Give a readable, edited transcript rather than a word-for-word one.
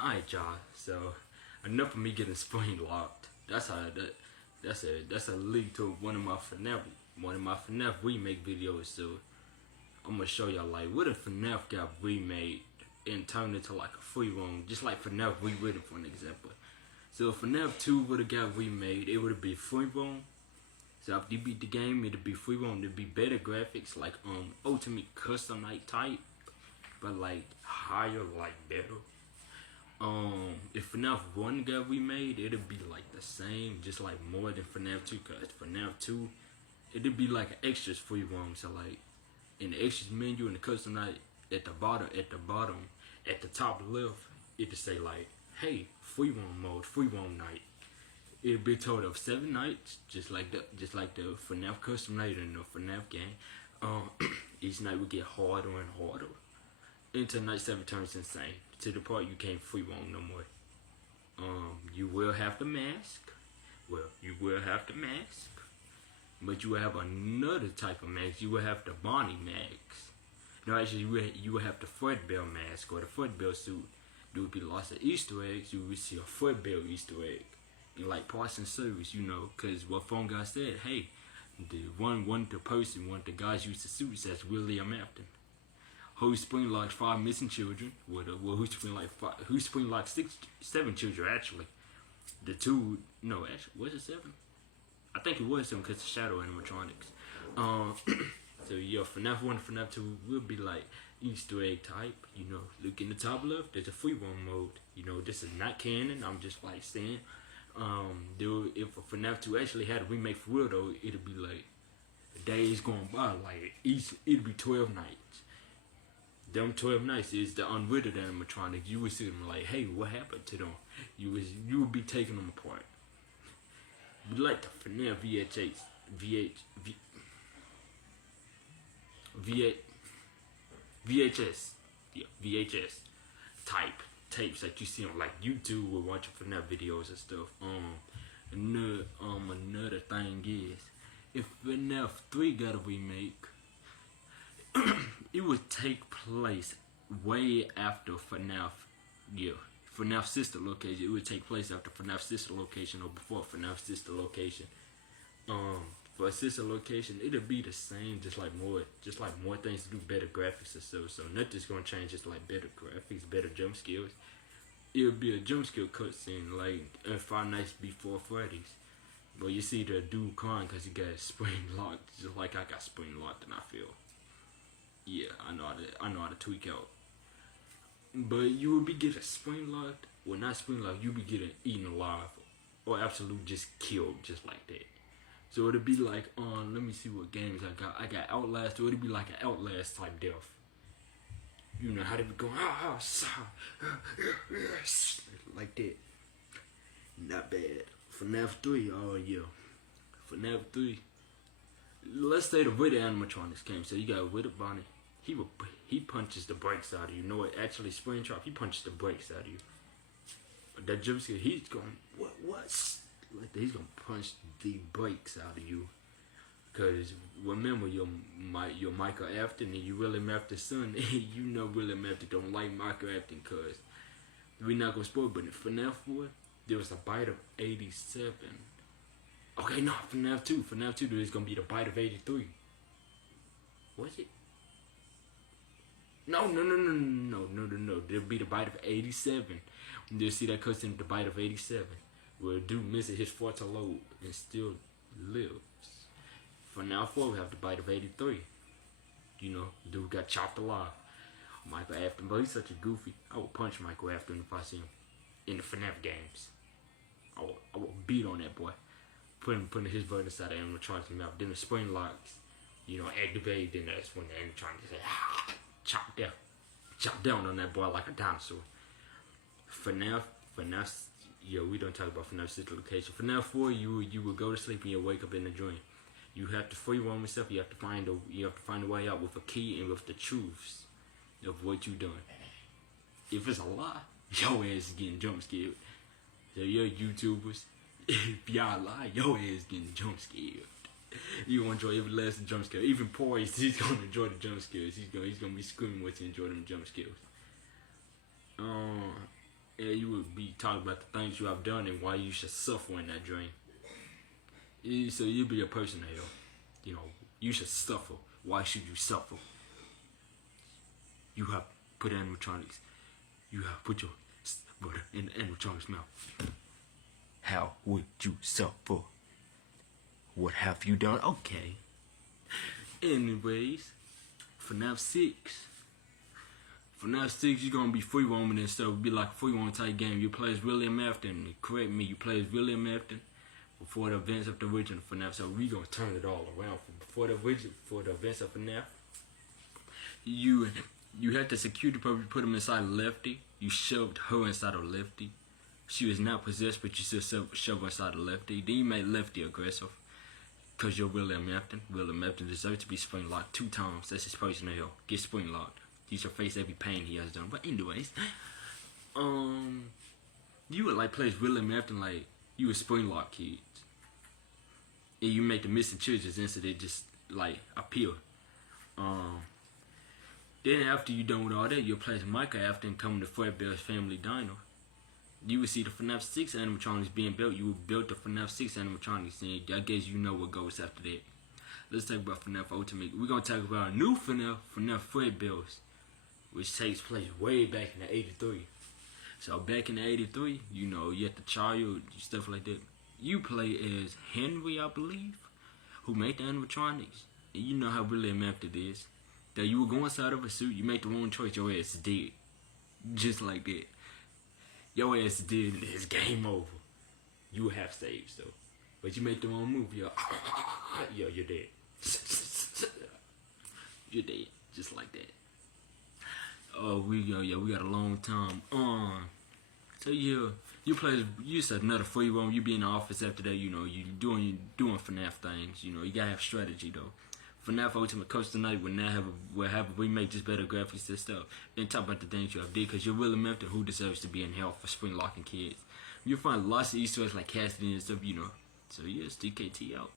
Alright, y'all. So enough of me getting spring locked. That's a leak to one of my FNAF remake videos. So I'm gonna show y'all like what if FNAF got remade and turned into like a free roam, just like FNAF rewritten for an example. So if FNAF 2 would have got remade, it would be free roam. So after you beat the game, it'd be free roam. It'd be better graphics, like ultimate custom night type, but like higher, like better. If FNAF 1 got remade, it'd be like the same, just like more than FNAF 2, cause FNAF 2, it'd be like an extras free roam. So like in the extras menu in the custom night, at the bottom, at the top left, it'd say like, hey, free roam mode, free roam night. It'd be a total of 7 nights, just like the FNAF custom night in the FNAF game. Each night would get harder and harder until night 7 turns insane, to the part you can't free roam no more. You will have the mask. Well, you will have the mask, but you will have another type of mask. You will have the Bonnie mask. No, actually, you will have the Fredbear mask or the Fredbear suit. There would be lots of Easter eggs. You would see a Fredbear Easter egg, and like parts and service, because what Phone Guy said, hey, the person, one of the guys used the suits, that's William Afton. Who spring locked 5 missing children. Who spring locked 7 children actually. The two, no, actually, was it 7? I think it was 7 because the shadow animatronics. So yeah, FNAF 1 and FNAF 2 will be like Easter egg type. Look in the top left, there's a free roam mode. This is not canon. I'm just like saying. If a FNAF 2 actually had a remake for real though, it'd be like days going by. Like it'd be 12 nights. Them 12 nights is the unwitted animatronics. You would see them like, hey, what happened to them? You would be taking them apart. We like the FNAF VHS tapes that you see on like YouTube or watching FNAF videos and stuff. Another thing is, if FNAF 3 got a remake, it would take place way after FNAF sister location. It would take place after FNAF sister location or before FNAF sister location. For a sister location, it'll be the same, just like more things to do, better graphics and stuff. So nothing's gonna change, just like better graphics, better jump skills. It'll be a jump skill cutscene like 5 Nights Before Freddy's. But you see the dude crying because he got spring locked, just like I got spring locked, and I feel. Yeah, I know how to tweak out. But you will be getting spring locked. Well, not spring locked. You will be getting eaten alive, or absolute just killed, just like that. So it'll be like, let me see what games I got. I got Outlast. So it'll be like an Outlast type death. You know how they be going, like that. Not bad. FNAF 3, oh yeah. FNAF 3. Let's say the Witter animatronics came. So you got Witter Bonnie. He punches the brakes out of you. No, it actually Springtrap. He punches the brakes out of you. That jump scare, he's going, what? Like that, he's gonna punch the brakes out of you. Cause remember, you're Michael Afton and you William Afton's son. You know William Afton don't like Michael Afton, cause we're not gonna spoil. But in FNAF 4, there was a bite of 87. Okay, no, FNAF 2. FNAF 2, there's gonna be the bite of 83. Was it? No. There'll be the bite of 87. You'll see that cutscene, the bite of 87. Where dude misses his frontal lobe and still lives. FNAF 4, we have the bite of 83. Dude got chopped alive. Michael Afton, but he's such a goofy. I would punch Michael Afton if I see him in the FNAF games. I would beat on that boy. Putting his butt inside the animatronic's mouth. Then the spring locks, activate. Then that's when the animatronic say, chop down on that boy like a dinosaur. FNAF, yo, we don't talk about FNAF sister location. FNAF 4, you will go to sleep and you'll wake up in a dream. You have to free roam yourself. You have to find a way out with a key and with the truths of what you done. If it's a lie, your ass is getting jump scared. So yo, YouTubers, if y'all lie, your ass is getting jump scared. You gonna enjoy every last jump scare. Even Poise, he's gonna enjoy the jump scares. He's gonna be screaming with you enjoy them jump scares. and you would be talking about the things you have done and why you should suffer in that dream. So you'll be a person that, you know, you should suffer. Why should you suffer? You have put animatronics. You have put your brother in the animatronic's mouth. How would you suffer? What have you done? Okay. Anyways, fnaf 6. fnaf 6, you're gonna be free roaming and stuff. It'll be like a free roam type game. You play as William Afton. Correct me, you play as William Afton before the events of the original FNAF. So we gonna turn it all around for the events of FNAF. You had the security probably put him inside of Lefty. You shoved her inside of Lefty. She was not possessed, but you still shoved her inside of Lefty. Then you made Lefty aggressive. Cause you're William Afton. William Afton deserves to be spring locked 2 times. That's his personnel. Get spring locked. You should face every pain he has done. But anyways, you would like play as William Afton like you were spring lock kids. And you make the missing children incident just like appear. Then after you done with all that, you'll play as Micah Afton coming to Fredbear's family diner. You would see the FNAF 6 animatronics being built. You would build the FNAF 6 animatronics, and I guess you know what goes after that. Let's talk about FNAF Ultimate. We're going to talk about a new FNAF Fredbear's, which takes place way back in the 83. So back in the 83, you know, you had the child, stuff like that. You play as Henry, I believe, who made the animatronics. And you know how William Afton is. That you would go inside of a suit, you make the wrong choice, your ass is dead. Just like that. Your ass is dead and it's game over. You have saves though. But you make the wrong move, you're dead. You're dead. Just like that. Oh, we got a long time. So yeah, you said another free roam, you be in the office after that, you know, you doing FNAF things, you know, you gotta have strategy though. FNAF Ultimate Coach tonight will have a remake, just better graphics and stuff. Then talk about the things you have did, because you're William Afton, who deserves to be in hell for spring locking kids. You'll find lots of Easter eggs like Cassidy and stuff, you know. So yes, DKT out.